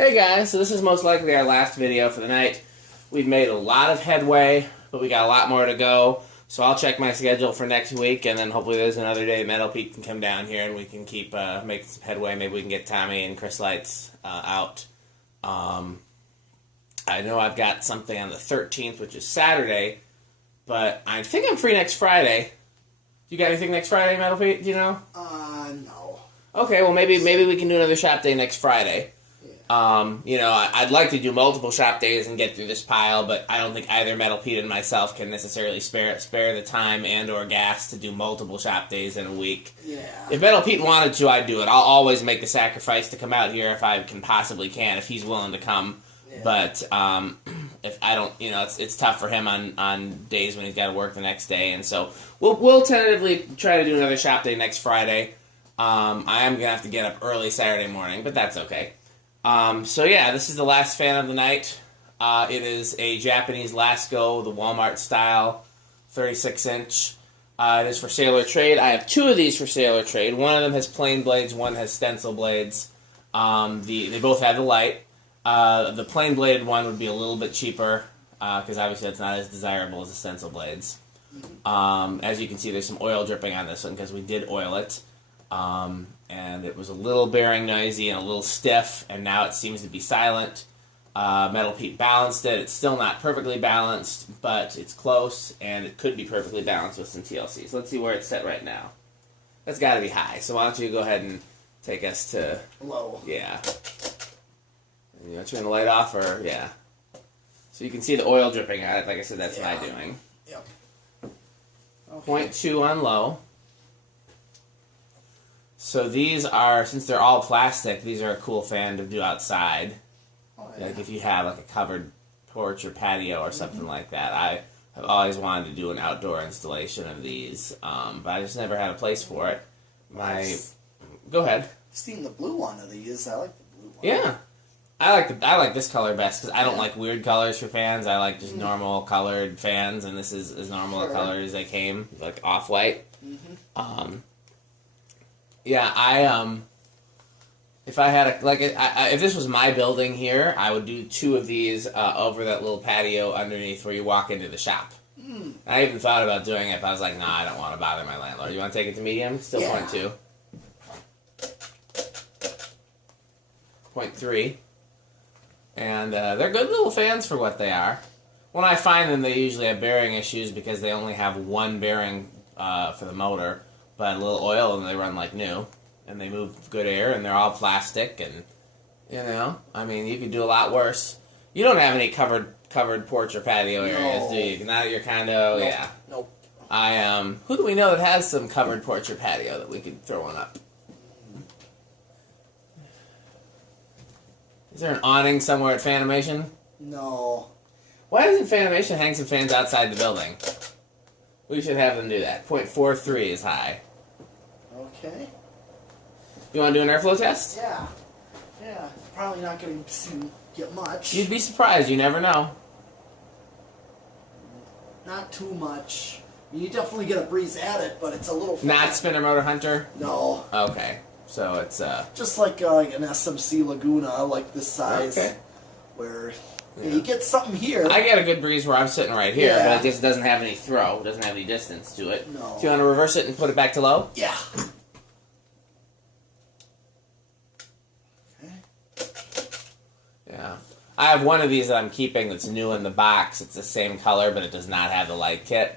Hey guys, so this is most likely our last video for the night. We've made a lot of headway, but we got a lot more to go. So I'll check my schedule for next week, and then hopefully there's another day Metal Pete can come down here and we can keep making some headway. Maybe we can get Tommy and Chris Lights out. I know I've got something on the 13th, which is Saturday, but I think I'm free next Friday. You got anything next Friday, Metal Pete? Do you know? No. Okay, well maybe we can do another shop day next Friday. I'd like to do multiple shop days and get through this pile, but I don't think either Metal Pete and myself can necessarily spare the time and or gas to do multiple shop days in a week. Yeah. If Metal Pete wanted to, I'd do it. I'll always make the sacrifice to come out here if I can possibly can, if he's willing to come. Yeah. But if I don't, it's tough for him on days when he's got to work the next day, and so we'll tentatively try to do another shop day next Friday. I am gonna have to get up early Saturday morning, but that's okay. So yeah, this is the last fan of the night. It is a Japanese Lasko, the WalMart style, 36-inch. It is for sale or trade. I have two of these for sale or trade. One of them has plain blades, one has stencil blades. They both have the light. The plain bladed one would be a little bit cheaper, because obviously that's not as desirable as the stencil blades. As you can see, there's some oil dripping on this one because we did oil it. And it was a little bearing noisy and a little stiff, and now it seems to be silent. Metal Pete balanced it. It's still not perfectly balanced, but it's close, and it could be perfectly balanced with some TLCs. Let's see where it's set right now. That's got to be high, so why don't you go ahead and take us to... Low. Yeah. And you want to turn the light off, or... Yeah. So you can see the oil dripping on it. Like I said, that's my doing. Yep. Okay. 0.2 on low. So these are, since they're all plastic, these are a cool fan to do outside. Oh, yeah. Like if you have like a covered porch or patio or something like that. I have always wanted to do an outdoor installation of these, but I just never had a place for it. Go ahead. I've seen the blue one of these. I like the blue one. Yeah. I like this color best because I don't like weird colors for fans. I like just normal colored fans, and this is as normal a color as they came, like off-white. Yeah, if I had if this was my building here, I would do two of these over that little patio underneath where you walk into the shop. I even thought about doing it, but I was like, nah, I don't want to bother my landlord. You want to take it to medium? Still 0.2. 0.3. And they're good little fans for what they are. When I find them, they usually have bearing issues because they only have one bearing for the motor. But a little oil and they run like new, and they move good air, and they're all plastic, and I mean, you could do a lot worse. You don't have any covered porch or patio areas, do you? Not at your condo, nope. Yeah. Nope. Who do we know that has some covered porch or patio that we could throw one up? Is there an awning somewhere at Fanimation? No. Why doesn't Fanimation hang some fans outside the building? We should have them do that. 0.43 is high. Okay. You want to do an airflow test? Yeah. Yeah. Probably not going to get much. You'd be surprised. You never know. Not too much. You definitely get a breeze at it, but it's a little... Not Spinner Motor Hunter? No. Okay. So it's... Just like an SMC Laguna, like this size. Okay. Where... Yeah, you get something here. I get a good breeze where I'm sitting right here, but it just doesn't have any throw. It doesn't have any distance to it. No. Do you want to reverse it and put it back to low? Yeah. Okay. Yeah. I have one of these that I'm keeping that's new in the box. It's the same color, but it does not have the light kit.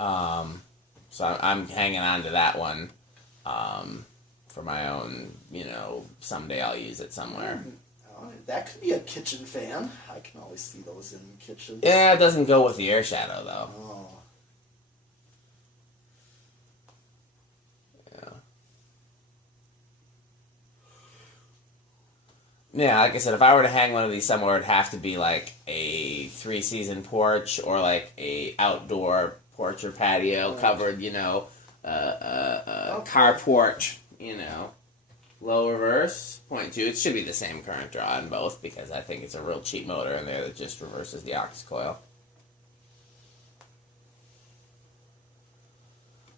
So I'm hanging on to that one for my own, someday I'll use it somewhere. That could be a kitchen fan. I can always see those in kitchens. Yeah, it doesn't go with the air shadow, though. Oh. Yeah, like I said, if I were to hang one of these somewhere, it'd have to be like a 3-season porch or like a outdoor porch or patio covered, carport, Low reverse, 0.2. It should be the same current draw in both because I think it's a real cheap motor in there that just reverses the aux coil.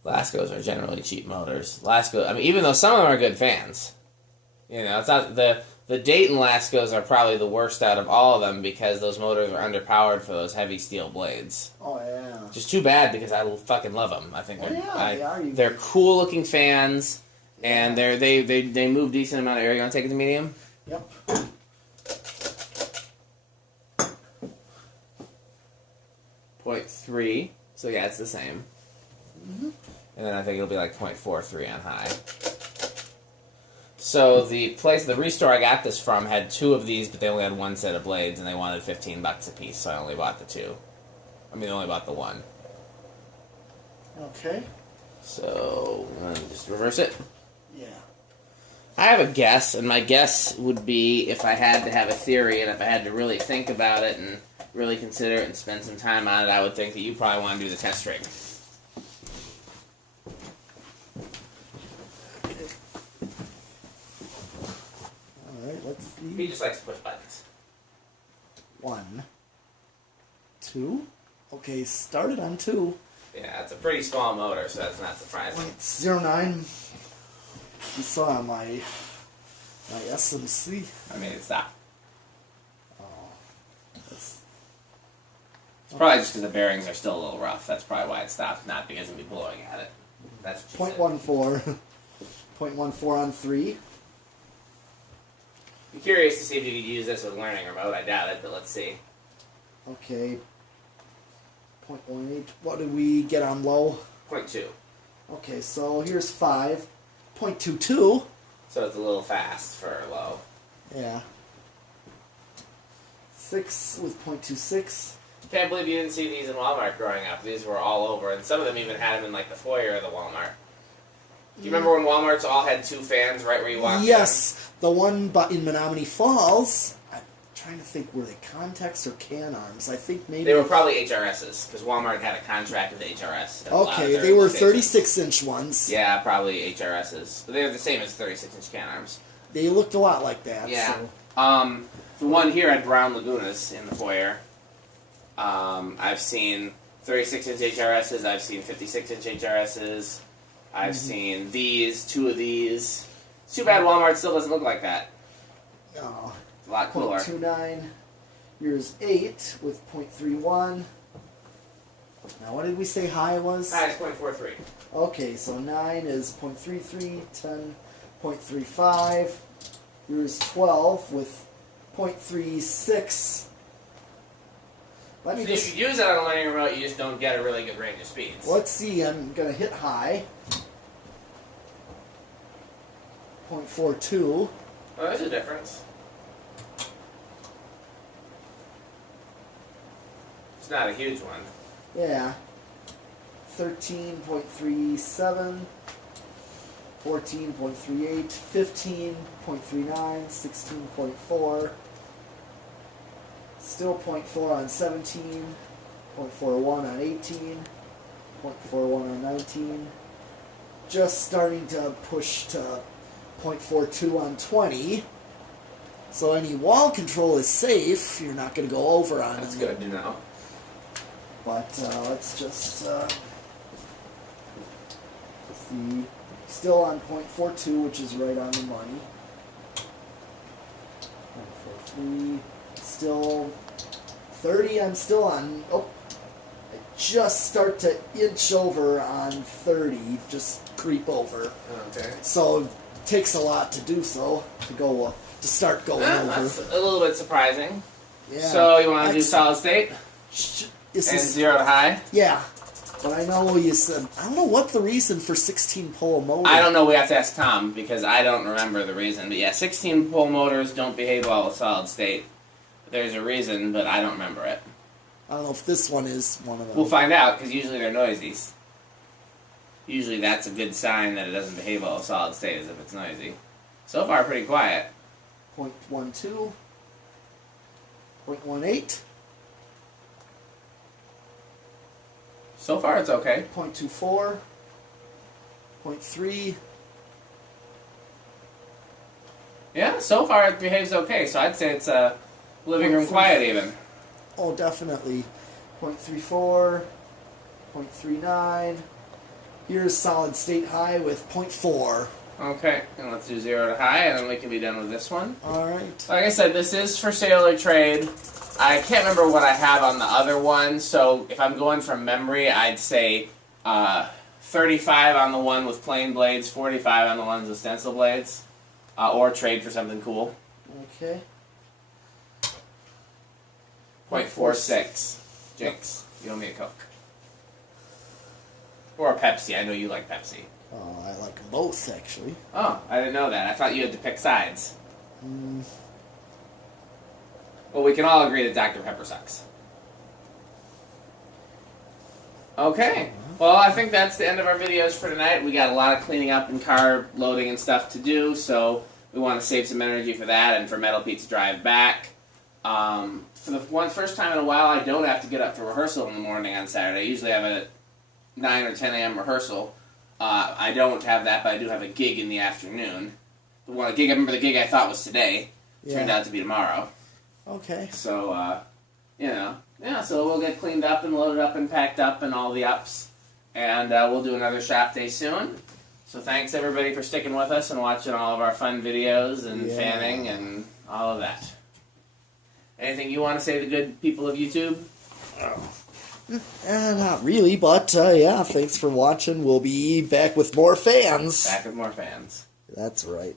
Laskos are generally cheap motors. Lasko, I mean, even though some of them are good fans, it's not the The Dayton Laskos are probably the worst out of all of them because those motors are underpowered for those heavy steel blades. Oh, yeah. Just too bad because I fucking love them. I think they're cool looking fans, and they move decent amount of air. You want to take it to medium? Yep. 0.3. So yeah, it's the same. Mm-hmm. And then I think it'll be like 0.43 on high. So the restore I got this from had 2 of these, but they only had 1 set of blades, and they wanted $15 a piece, so I only bought the 2. I mean, I only bought the 1. Okay. So, just reverse it. Yeah. I have a guess, and my guess would be if I had to have a theory, and if I had to really think about it, and really consider it, and spend some time on it, I would think that you probably want to do the test rig. Let's see. He just likes to push buttons. 1, 2. Okay, started on 2. Yeah, it's a pretty small motor, so that's not surprising. 0.09. You saw my SMC. I mean, it stopped. Oh, It's probably just because the bearings are still a little rough. That's probably why it stopped, not because of me blowing at it. That's what she 0.14. 0.14 on 3. I'm curious to see if you could use this with learning remote. I doubt it, but let's see. Okay. 0.18. What did we get on low? 0.2. Okay, so here's 5. 0.22. So it's a little fast for low. Yeah. 6 with 0.26. Can't believe you didn't see these in Walmart growing up. These were all over, and some of them even had them in like the foyer of the Walmart. Do you remember when Walmarts all had 2 fans right where you walked in? Yes, the one in Menominee Falls. I'm trying to think, were they Contex or Can Arms? I think maybe They were probably HRSs, because Walmart had a contract with HRS. Okay, they were 36-inch ones. Yeah, probably HRSs. But they were the same as 36-inch Can Arms. They looked a lot like that. Yeah. So. The one here had brown Lagunas in the foyer. I've seen 36-inch HRSs. I've seen 56-inch HRSs. I've seen these, 2 of these. It's too bad Walmart still doesn't look like that. No. It's a lot cooler. 0.29. Here's 8 with 0.31. Now, what did we say high was? High is 0.43. Okay, so 9 is 0.33, 10, 0.35. Here's 12 with 0.36. Let me So if you use it on a learning remote, you just don't get a really good range of speeds. Let's see, I'm going to hit high. 0.42. Well, there's a difference. It's not a huge one. Yeah. 13.37. 14.38. 15.39. 16.4. Still 0.4 on 17, 0.41 on 18, 0.41 on 19. Just starting to push to 0.42 on 20. So any wall control is safe. You're not going to go over on That's it. good to know. But let's just see. Still on 0.42, which is right on the money. 0.43. Still 30. I'm still on. Oh, I just start to inch over on 30. Just creep over. Okay. So it takes a lot to do so to start going over. That's a little bit surprising. Yeah. So you want to do solid state and 0 to high? Yeah. But I know you said, I don't know what the reason for 16-pole motor. I don't know. We have to ask Tom because I don't remember the reason. But yeah, 16-pole motors don't behave well with solid state. There's a reason, but I don't remember it. I don't know if this one is one of them. We'll find out, because usually they're noisy. Usually that's a good sign that it doesn't behave well with solid state, is if it's noisy. So far, pretty quiet. 0.12. 0.18. So far, it's okay. 0.24. 0.3. Yeah, so far it behaves okay, so I'd say it's living room quiet even. Oh, definitely. 0.34. 0.39. Here's solid state high with 0.4. Okay, and let's do 0 to high, and then we can be done with this one. Alright. Like I said, this is for sale or trade. I can't remember what I have on the other one, so if I'm going from memory, I'd say 35 on the one with plain blades, 45 on the ones with stencil blades, or trade for something cool. Okay. 0.46. Jinx, you owe me a Coke. Or a Pepsi. I know you like Pepsi. Oh, I like them both, actually. Oh, I didn't know that. I thought you had to pick sides. Well, we can all agree that Dr. Pepper sucks. Okay. Well, I think that's the end of our videos for tonight. We got a lot of cleaning up and car loading and stuff to do, so we want to save some energy for that and for Metal Pete's drive back. For the first time in a while, I don't have to get up for rehearsal in the morning on Saturday. I usually have a 9 or 10 a.m. rehearsal. I don't have that, but I do have a gig in the afternoon. I remember the gig I thought was today. Turned out to be tomorrow. Okay. So, so we'll get cleaned up and loaded up and packed up and all the ups. And we'll do another shop day soon. So thanks, everybody, for sticking with us and watching all of our fun videos and fanning and all of that. Anything you want to say to the good people of YouTube? Not really, but thanks for watching. We'll be back with more fans. Back with more fans. That's right.